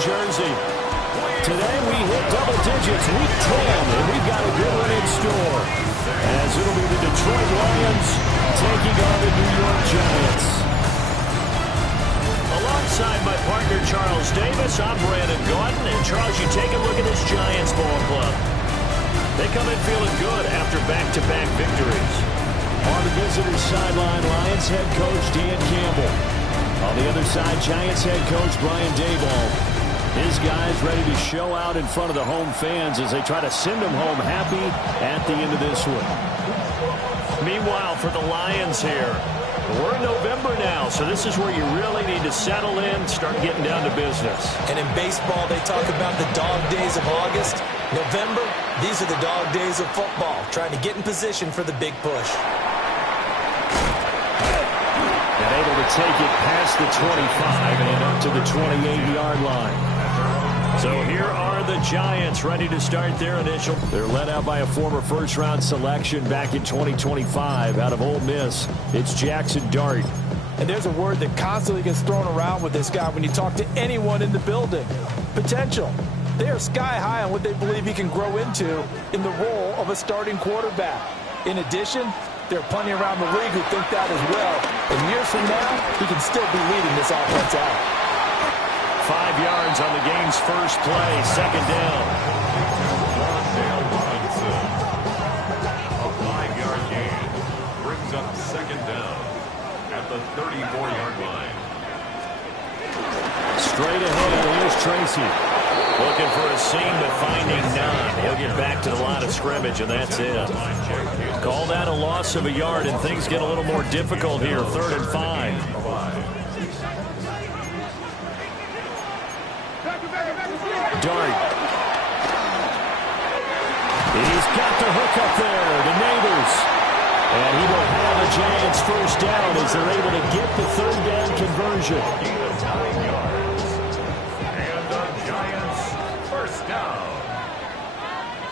Jersey. Today we hit double digits, week 10, and we've got a good one in store. As it'll be the Detroit Lions taking on the New York Giants. Alongside my partner Charles Davis, I'm Brandon Gaudin. And Charles, you take a look at this Giants ball club. They come in feeling good after back-to-back victories. On the visitors' sideline, Lions head coach Dan Campbell. On the other side, Giants head coach Brian Daboll. His guys ready to show out in front of the home fans as they try to send them home happy at the end of this one. Meanwhile, for the Lions here, we're in November now, so this is where you really need to settle in, start getting down to business. And in baseball, they talk about the dog days of August. November, these are the dog days of football, trying to get in position for the big push. And able to take it past the 25 and up to the 28-yard line. So here are the Giants ready to start their initial. They're led out by a former first-round selection back in 2025 out of Ole Miss. It's Jackson Dart. And there's a word that constantly gets thrown around with this guy when you talk to anyone in the building. Potential. They are sky high on what they believe he can grow into in the role of a starting quarterback. In addition, there are plenty around the league who think that as well. And years from now, he can still be leading this offense out. 5 yards on the game's first play, second down. A 5-yard gain brings up second down at the 34-yard line. Straight ahead, here's Tracy. Looking for a seam, but finding none. He'll get back to the line of scrimmage, and that's it. Call that a loss of a yard, and things get a little more difficult here. 3rd and 5. Dart. He's got the hook up there, the Neighbors. And he will have a Giants first down as they're able to get the 3rd down conversion. 9 yards. And the Giants first down.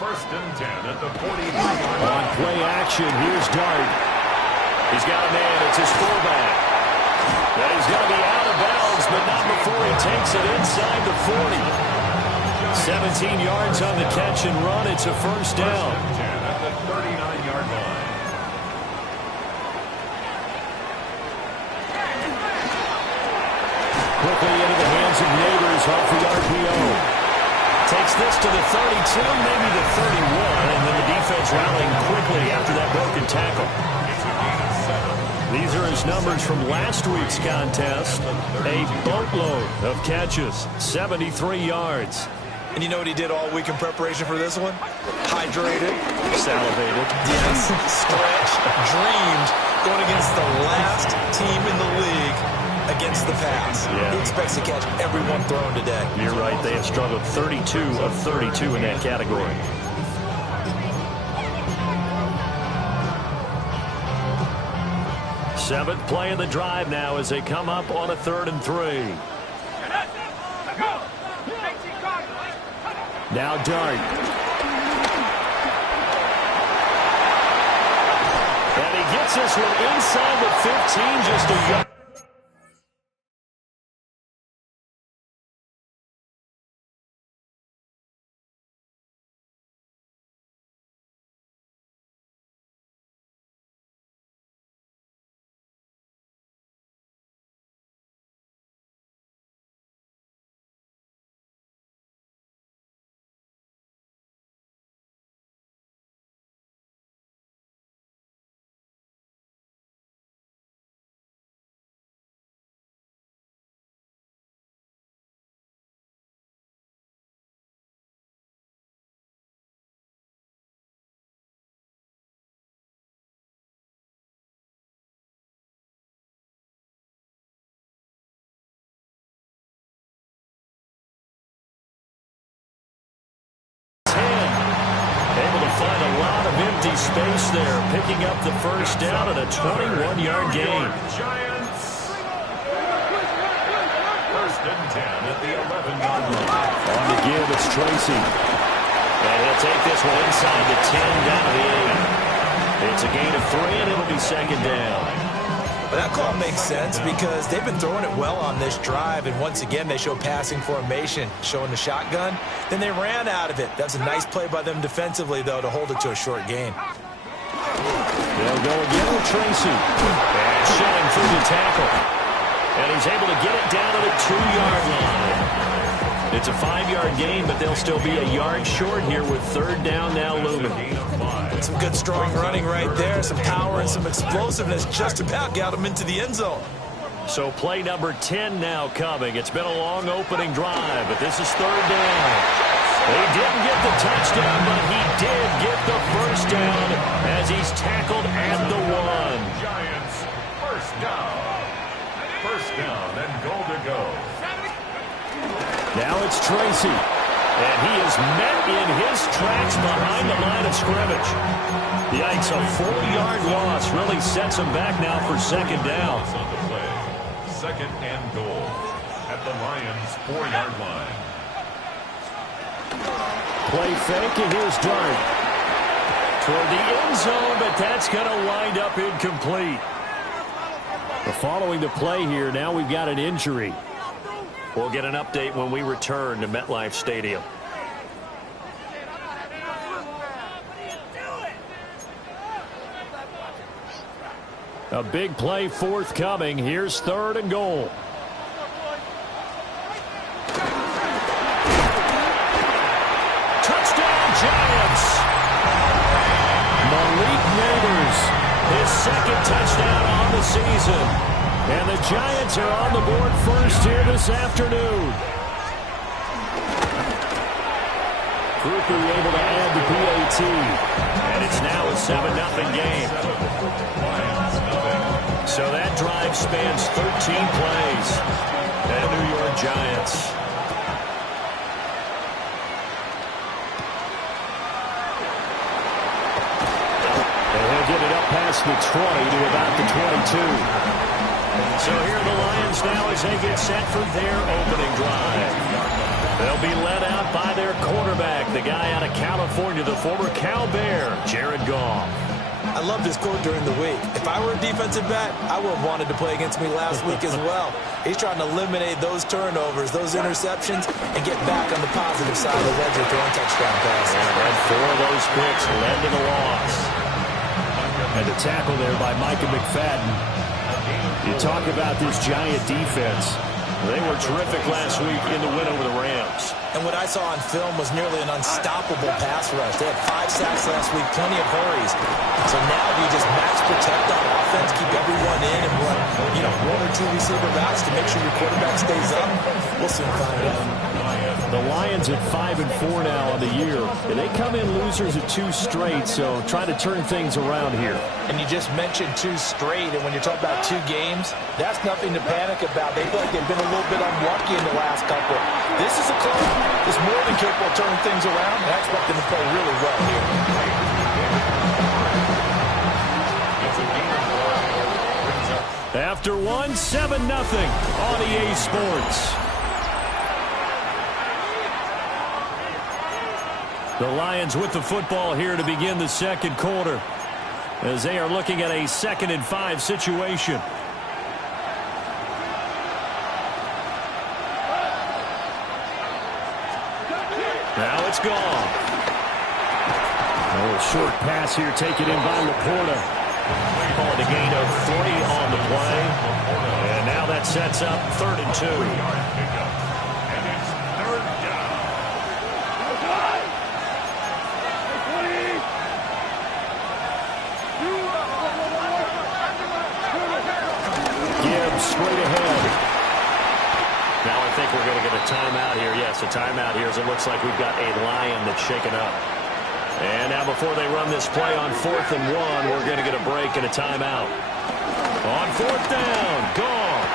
1st and 10 at the 43-yard line. On play action, here's Dart. He's got a man, it's his fullback. And he's going to be out of bounds, but not before he takes it inside the 40. 17 yards on the catch and run. It's a first down. 1st and 10 at the 39-yard line. Quickly into the hands of Neighbors off the RPO. Takes this to the 32, maybe the 31, and then the defense rallying quickly after that broken tackle. These are his numbers from last week's contest. A boatload of catches, 73 yards. And you know what he did all week in preparation for this one? Hydrated. Salivated. Yes. Stretched. Dreamed. Going against the last team in the league against the pass. Yeah. He expects to catch every one thrown today. You're right. They have struggled 32 of 32 in that category. Seventh play of the drive now as they come up on a 3rd and 3. Now Dart. And he gets this one inside the 15, just a yard. Find a lot of empty space there, picking up the first down and a 21-yard gain. Giants. 1st and 10 at the 11-yard line. On the give, it's Tracy. And he'll take this one inside the 10, down to the 8. It's a gain of 3, and it'll be second down. But that call makes sense because they've been throwing it well on this drive, and once again, they show passing formation, showing the shotgun. Then they ran out of it. That's a nice play by them defensively, though, to hold it to a short gain. They'll go again with Tracy. And shoving through the tackle. And he's able to get it down to the 2-yard line. It's a 5-yard gain, but they'll still be a yard short here with third down now looming. Some good, strong running right there. Some power and some explosiveness just about got him into the end zone. So play number 10 now coming. It's been a long opening drive, but this is third down. He didn't get the touchdown, but he did get the first down as he's tackled at the 1. Giants, first down. First down and goal to go. Now it's Tracy. And he is met in his tracks behind the line of scrimmage. Yikes, a 4-yard loss really sets him back now for second down. On the play. Second and goal at the Lions' 4-yard line. Play fake, and here's Dart. Toward the end zone, but that's going to wind up incomplete. Following the play here, now we've got an injury. We'll get an update when we return to MetLife Stadium. A big play forthcoming. Here's third and goal. Touchdown, Giants! Malik Neighbors, his second touchdown on the season. And the Giants are on the board first here this afternoon. Cooper able to add the PAT. And it's now a 7-0 game. So that drive spans 13 plays. And the New York Giants. And he'll get it up past the 20 to about the 22. So here are the Lions now as they get set for their opening drive. They'll be led out by their quarterback, the guy out of California, the former Cal Bear, Jared Goff. I love this quote during the week. If I were a defensive back, I would have wanted to play against me last week as well. He's trying to eliminate those turnovers, those interceptions, and get back on the positive side of the ledger throwing touchdown passes. And 4 of those picks led to the loss. And the tackle there by Micah McFadden. You talk about this Giant defense. They were terrific last week in the win over the Rams. And what I saw on film was nearly an unstoppable pass rush. They had 5 sacks last week, plenty of hurries. So now do you just max protect on offense, keep everyone in, and run, 1 or 2 receiver routes to make sure your quarterback stays up? We'll soon find out. The Lions at 5-4 now on the year. And they come in losers at 2 straight, so trying to turn things around here. And you just mentioned 2 straight, and when you're talking about 2 games, that's nothing to panic about. They feel like they've been a little bit unlucky in the last couple. This is a club that's more than capable of turning things around, and I expect them to play really well here. After 1, 7-0 on EA Sports. The Lions with the football here to begin the second quarter as they are looking at a 2nd and 5 situation. Now it's gone. A little short pass here taken in by Laporta. Call it a gain of 3 on the play. And now that sets up 3rd and 2. Straight ahead. Now I think we're going to get a timeout here. Yes, a timeout here as it looks like we've got a Lion that's shaken up. And now before they run this play on 4th and 1, we're going to get a break and a timeout. On 4th down, Goff.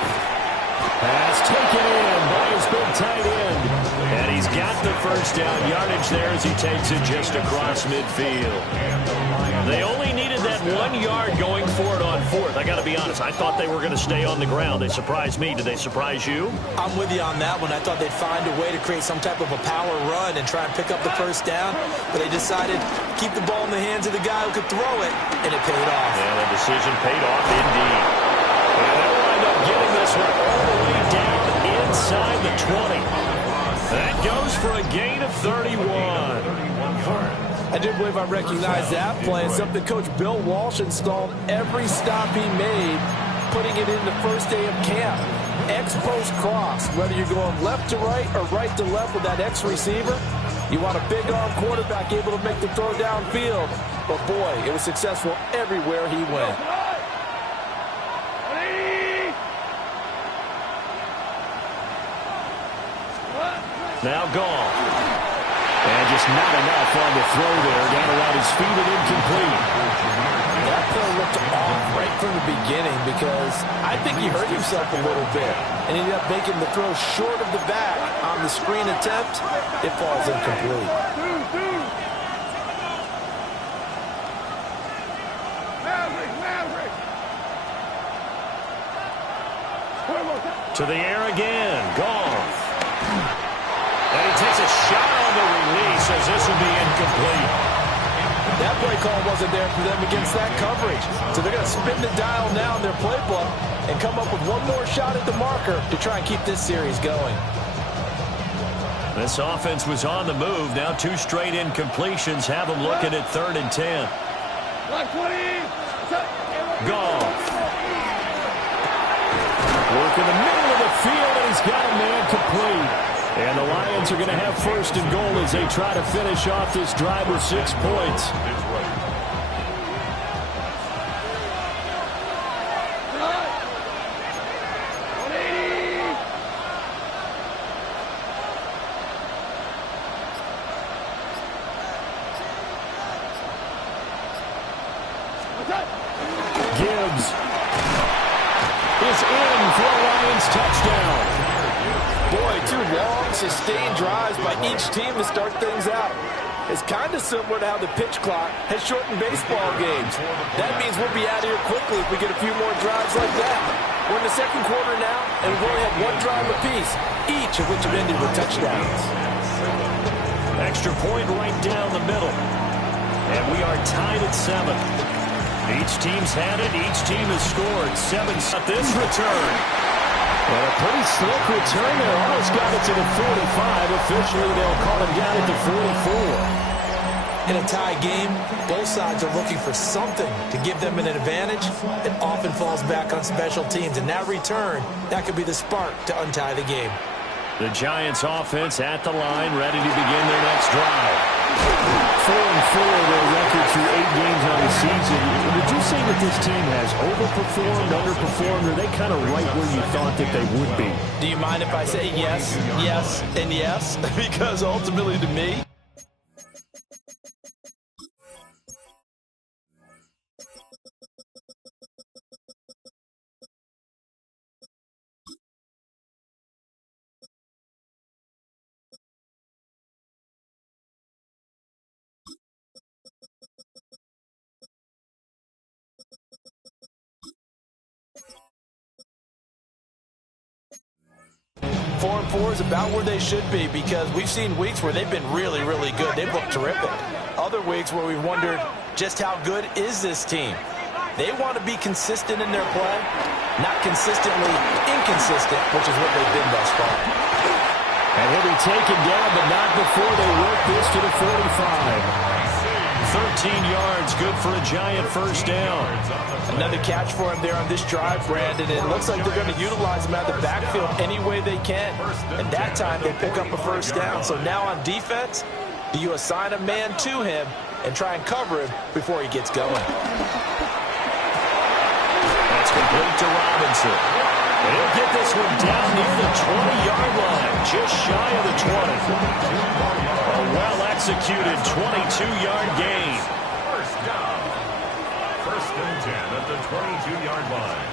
Pass taken in by his big tight end. And he's got the first down yardage there as he takes it just across midfield. They only needed that 1 yard going for it on 4th. I got to be honest, I thought they were going to stay on the ground. They surprised me. Did they surprise you? I'm with you on that one. I thought they'd find a way to create some type of a power run and try and pick up the first down, but they decided to keep the ball in the hands of the guy who could throw it, and it paid off. Yeah, the decision paid off indeed. And they'll wind up getting this one all the way down inside the 20. That goes for a gain of 31. I do believe I recognize that play. It's something Coach Bill Walsh installed every stop he made, putting it in the first day of camp. X-post cross, whether you're going left to right or right to left with that X receiver, you want a big arm quarterback able to make the throw downfield. But boy, it was successful everywhere he went. Now gone. And just not enough on the throw there. Down around his feet and incomplete. That play looked off right from the beginning because I think he hurt himself a little bit. And ended up making the throw short of the back on the screen attempt. It falls incomplete. To the air again. Gone. And he takes a shot on the release as this will be incomplete. That play call wasn't there for them against that coverage. So they're going to spin the dial now in their playbook and come up with one more shot at the marker to try and keep this series going. This offense was on the move. Now 2 straight incompletions have them looking at 3rd and 10. Goff. Work in the middle of the field, and he's got a man complete. And the Lions are going to have 1st and goal as they try to finish off this drive with 6 points. Gibbs is in for a Lions touchdown. Boy, 2 long, sustained drives by each team to start things out. It's kind of similar to how the pitch clock has shortened baseball games. That means we'll be out of here quickly if we get a few more drives like that. We're in the 2nd quarter now, and we've only had 1 drive apiece, each of which have ended with touchdowns. Extra point right down the middle. And we are tied at 7. Each team's had it. Each team has scored 7 at this return. And a pretty slick return there. Almost got it to the 45. Officially, they'll call him down at the 44. In a tie game, both sides are looking for something to give them an advantage. It often falls back on special teams. And that return, that could be the spark to untie the game. The Giants offense at the line, ready to begin their next drive. 4-4 their record through 8 games on the season. Would you say that this team has overperformed, underperformed, or are they kind of right where you thought that they would be? Do you mind if I say yes, yes, and yes? Because ultimately to me, four and 4 is about where they should be because we've seen weeks where they've been really, really good. They've looked terrific. Other weeks where we've wondered just how good is this team. They want to be consistent in their play, not consistently inconsistent, which is what they've been thus far. And he'll be taken down, but not before they work this to the 45. 13 yards, good for a Giant 1st down. Another catch for him there on this drive, Brandon. It looks like they're going to utilize him out of the backfield any way they can. And that time they pick up a 1st down. So now on defense, do you assign a man to him and try and cover him before he gets going? That's complete to Robinson. And he'll get this one down near the 20-yard line, just shy of the 20. A well-executed 22-yard gain. 1st down. 1st and 10 at the 22-yard line.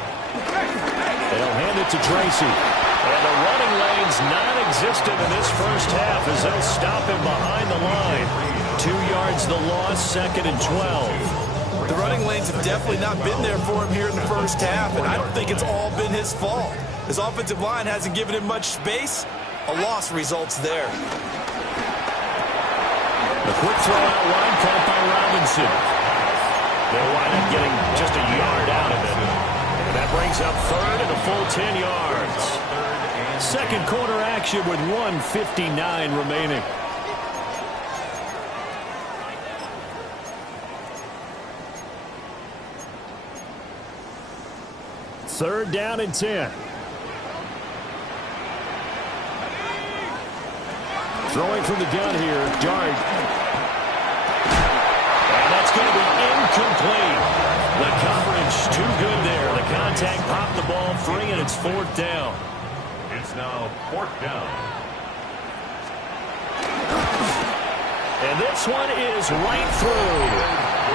They'll hand it to Tracy. And the running lane's non-existent in this 1st half as they'll stop him behind the line. 2 yards the loss, 2nd and 12. The running lanes have definitely not been there for him here in the 1st half, and I don't think it's all been his fault. His offensive line hasn't given him much space. A loss results there. The quick throw out line caught by Robinson. They'll wind up getting just a yard out of it. And that brings up third and a full 10 yards. Second quarter action with 1:59 remaining. Third down and 10. Throwing from the gun here, Dart. And that's going to be incomplete. The coverage too good there. The contact popped the ball free, and it's fourth down. It's now fourth down. And this one is right through.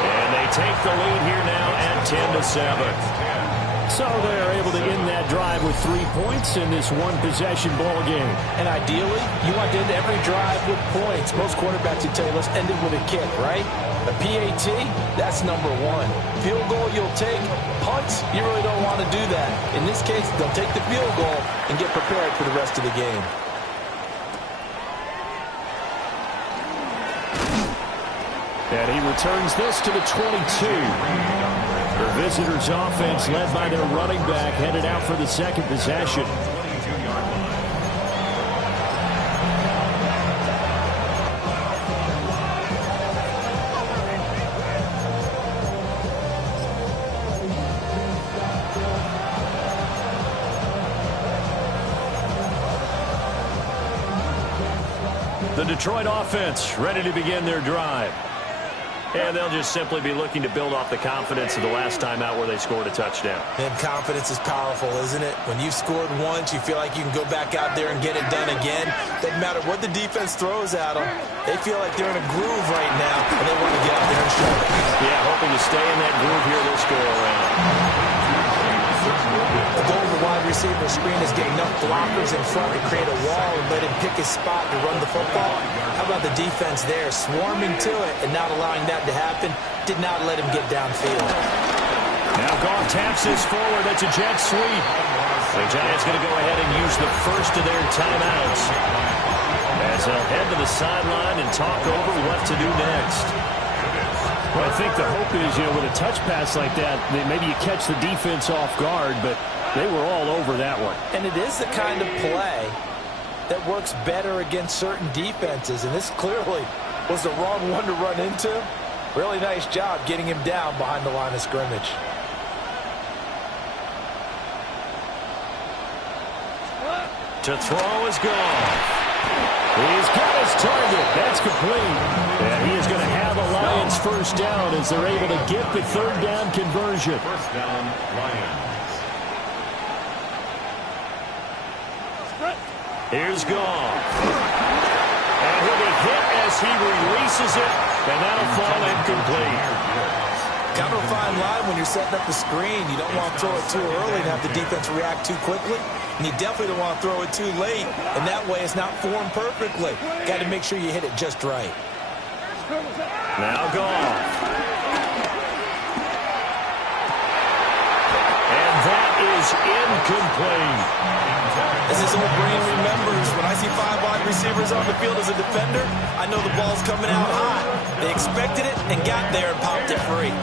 And they take the lead here now at 10-7. So they're able to end that drive with 3 points in this one-possession ball game. And ideally, you want to end every drive with points. Most quarterbacks would tell you, let's end it with a kick, right? A PAT, that's number one. Field goal you'll take. Punts, you really don't want to do that. In this case, they'll take the field goal and get prepared for the rest of the game. And he returns this to the 22. The visitors' offense led by their running back headed out for the second possession. The Detroit offense ready to begin their drive. And they'll just simply be looking to build off the confidence of the last time out where they scored a touchdown. And confidence is powerful, isn't it? When you've scored once, you feel like you can go back out there and get it done again. Doesn't matter what the defense throws at them. They feel like they're in a groove right now, and they want to get out there and show it. Yeah, hoping to stay in that groove here this go-around. The goal of the wide receiver screen is get enough blockers in front to create a wall and let him pick his spot to run the football. How about the defense there, swarming to it and not allowing that to happen? Did not let him get downfield. Now Goff taps this forward. That's a jet sweep. The Giants going to go ahead and use the first of their timeouts as they'll head to the sideline and talk over what to do next. Well, I think the hope is, with a touch pass like that, maybe you catch the defense off guard, but they were all over that one. And it is the kind of play that works better against certain defenses, and this clearly was the wrong one to run into. Really nice job getting him down behind the line of scrimmage. To throw is gone. He's got his target. That's complete. And he is going to have a Lions first down as they're able to get the third down conversion. First down, Lions. Here's Goff. And he'll be hit as he releases it, and that'll fall incomplete. Kind of a fine line when you're setting up the screen. You don't want to throw it too early and have the defense react too quickly. And you definitely don't want to throw it too late. And that way it's not formed perfectly. Got to make sure you hit it just right. Now Goff. And that is incomplete. As his old brain remembers, when I see 5 wide receivers on the field as a defender, I know the ball's coming out hot. They expected it and got there and popped it free.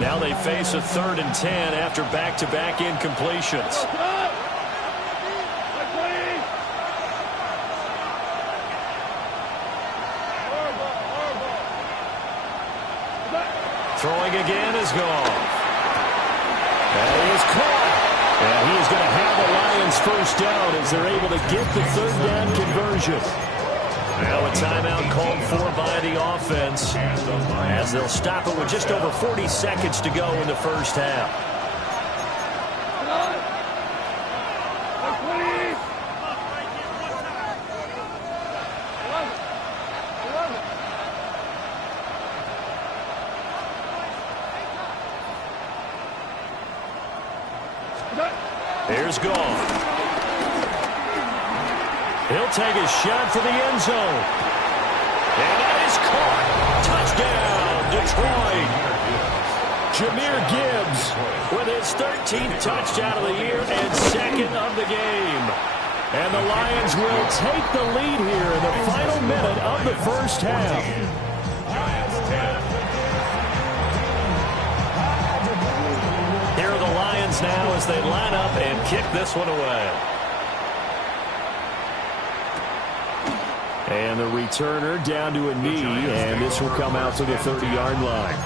Now they face a 3rd and 10 after back-to-back incompletions. Throwing again is Goff. And he is caught. And he is going to have the Lions first down as they're able to get the third down conversion. Now a timeout called for by the offense as they'll stop it with just over 40 seconds to go in the first half. Here's Goff. He'll take a shot for the end zone. And that is caught. Touchdown, Detroit. Jahmyr Gibbs with his 13th touchdown of the year and 2nd of the game. And the Lions will take the lead here in the final minute of the first half. Giants 10. as they line up and kick this one away. And the returner down to a knee, and this will come out to the 30-yard line.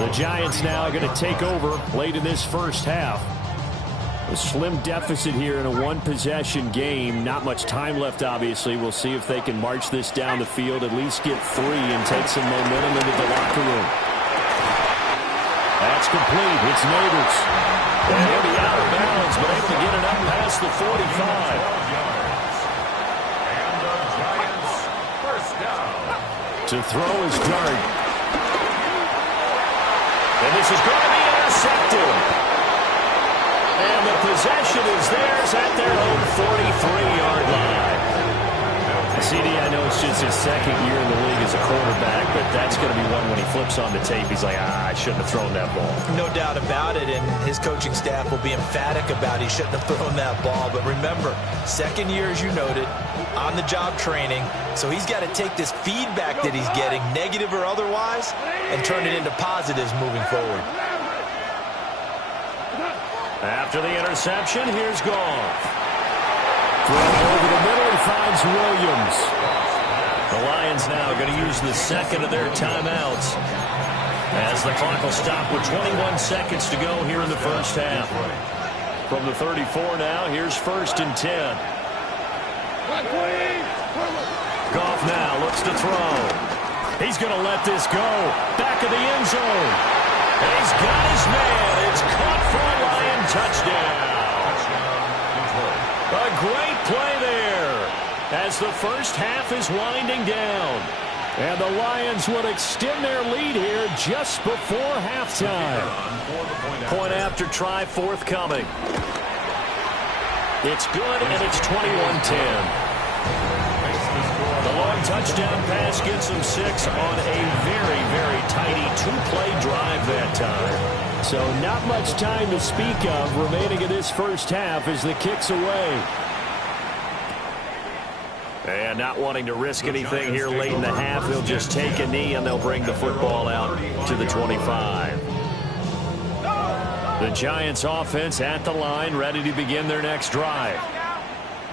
The Giants now are going to take over late in this first half. A slim deficit here in a one-possession game. Not much time left, obviously. We'll see if they can march this down the field, at least get 3 and take some momentum into the locker room. That's complete. It's Neighbors. And he'll be out of bounds, but able to get it up past the 45. To throw is Dart. And this is going to be intercepted. And the possession is theirs at their own 43-yard line. CD, I know it's just his second year in the league as a quarterback, but that's going to be one when he flips on the tape. He's like, I shouldn't have thrown that ball. No doubt about it, and his coaching staff will be emphatic about he shouldn't have thrown that ball. But remember, second year, as you noted, on-the-job training, so he's got to take this feedback that he's getting, negative or otherwise, and turn it into positives moving forward. After the interception, here's Goff. Throw over the middle, he finds Williams. The Lions now are going to use the second of their timeouts as the clock will stop with 21 seconds to go here in the first half. From the 34 now, here's 1st and 10. Goff now looks to throw. He's going to let this go. Back of the end zone. And he's got his man. It's caught for a Lion touchdown. A great play there as the first half is winding down. And the Lions would extend their lead here just before halftime. Point after try forthcoming. It's good, and it's 21-10. The long touchdown pass gets them 6 on a very, very tidy 2-play drive that time. So not much time to speak of remaining in this first half as the kick's away. And not wanting to risk anything here late in the half, they'll just take a knee and they'll bring the football out to the 25. The Giants offense at the line, ready to begin their next drive.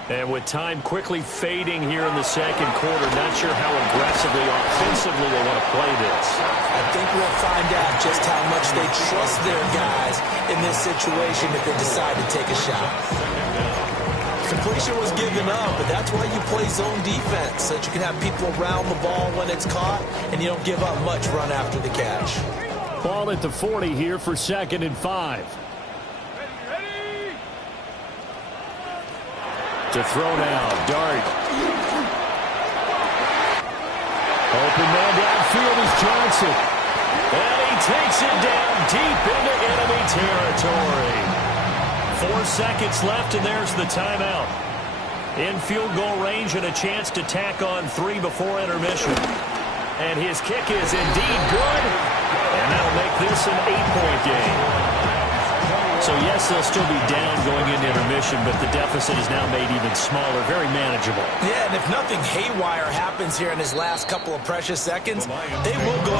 And with time quickly fading here in the second quarter, not sure how aggressively, offensively they want to play this. I think we'll find out just how much they trust their guys in this situation if they decide to take a shot. Completion was given up, but that's why you play zone defense, so that you can have people around the ball when it's caught, and you don't give up much run after the catch. Ball at the 40 here for 2nd and 5. To throw now, Dart. Open man downfield is Johnson. And he takes it down deep into enemy territory. 4 seconds left, and there's the timeout. In field goal range and a chance to tack on 3 before intermission. And his kick is indeed good. And that'll make this an 8-point game. So, yes, they'll still be down going into intermission, but the deficit is now made even smaller, very manageable. Yeah, and if nothing haywire happens here in his last couple of precious seconds, they will go